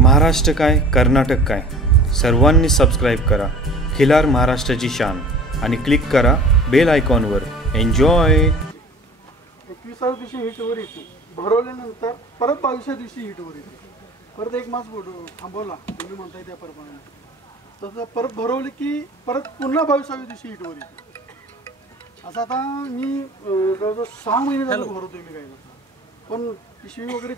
महाराष्ट्र काय कर्नाटक काय सर्वांनी सबस्क्राईब करा खिलार महाराष्ट्राची शान आणि क्लिक करा बेल आयकॉनवर. एन्जॉय. 21व्या दिवशी हिटवर येते, भरवल्यानंतर परत 22व्या दिवशी हिटवर येते, परत एक मास थांबवला तुम्ही म्हणताय त्याप्रमाणे, तसं परत भरवले की परत पुन्हा 22व्या दिवशी हिटवर येते. असं आता मी जवळजवळ 6 महिने झाले भरवतोय मी काय, पण पिशवी वगैरे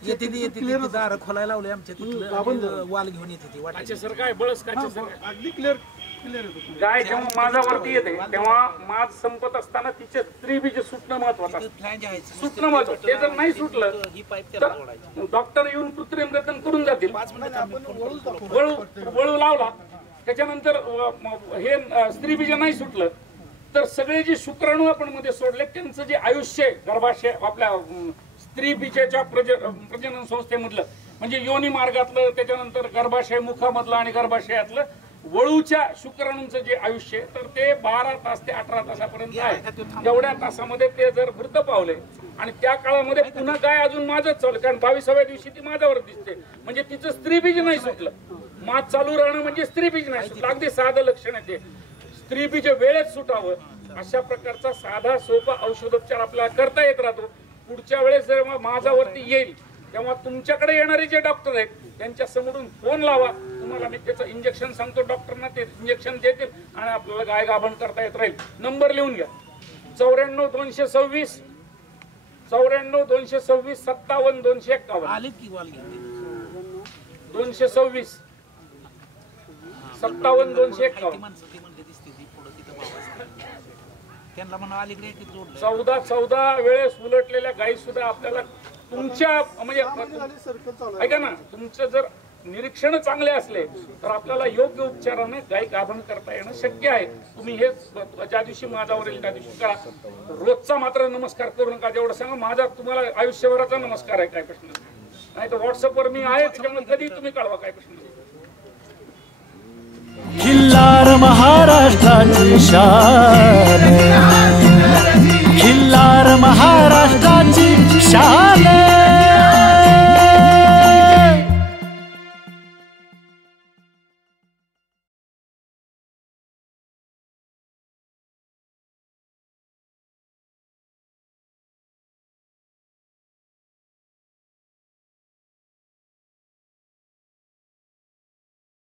क्लिअर दार खोलायला लावले आमच्या तिथलं वाल घेऊन येते ती वाटायचे सर काय बळस काय अगदी क्लिअर येतो. गाय जेव्हा माझावरती येते तेव्हा माज संपत असताना तिचे स्त्रीबीज सुटणं महत्वाचं असतं. सुटणं महत्वाचं, ते जर नाही सुटलं तर डॉक्टर येऊन कृत्रिम रतन करून जातील. वळू लावला त्याच्यानंतर हे स्त्रीबीज नाही सुटलं तर सगळे जे शुक्राणू आपण मध्ये सोडले त्यांचं जे आयुष्य आहे गर्भाशय आपल्या स्त्री बीजाच्या प्रजनन संस्थेमधलं म्हणजे योनी मार्गातलं, त्याच्यानंतर गर्भाशय मुखामधलं आणि गर्भाशयातलं वळूच्या शुक्राणूंचं जे आयुष्य तर ते 12 तास ते 18 तासापर्यंत आहे. तेवढ्या तासामध्ये ते जर मृत पावले आणि त्या काळामध्ये पुन्हा काय अजून माझंच चालू, कारण 22व्या दिवशी ती माझ्यावर दिसते म्हणजे तिचं स्त्रीबीज नाही सुटलं. माज चालू राहणं म्हणजे स्त्रीबीज नाही सुटलं. अगदी साधं लक्षण आहे ते, स्त्रीबीज वेळेत सुटावं अशा प्रकारचा साधा सोपा औषधोपचार आपल्याला करता येत राहतो. पुढच्या वेळेस जेव्हा माझ्यावरती येईल तेव्हा तुमच्याकडे येणारे जे डॉक्टर आहेत त्यांच्या समोरून फोन लावा, तुम्हाला मी त्याचं इंजेक्शन सांगतो, डॉक्टरना ते इंजेक्शन देतील आणि आपल्याला गाय गाभण करता येत राहील. नंबर लिहून घ्या 94 226 94 226 57 251 आले की वाल घेते 226 57 251 त्यांना म्हणा अलीकडे 14 वेळेस उलटलेल्या गायी सुद्धा आपल्याला तुमच्या म्हणजे ऐका ना, तुमचं जर निरीक्षण चांगले असले तर आपल्याला योग्य उपचाराने गाय गाभण करता येणं शक्य आहे. तुम्ही हे ज्या दिवशी माझ्यावर येईल त्या दिवशी करा. रोजचा मात्र नमस्कार करू नका, जेवढं सांगा माझा तुम्हाला आयुष्यभराचा नमस्कार आहे, काय प्रश्न नाही. तर व्हॉट्सअपवर मी आहे, त्याच्यामुळे कधी तुम्ही कळवा, काय प्रश्न नाही. खिल्लार महाराष्ट्राची शान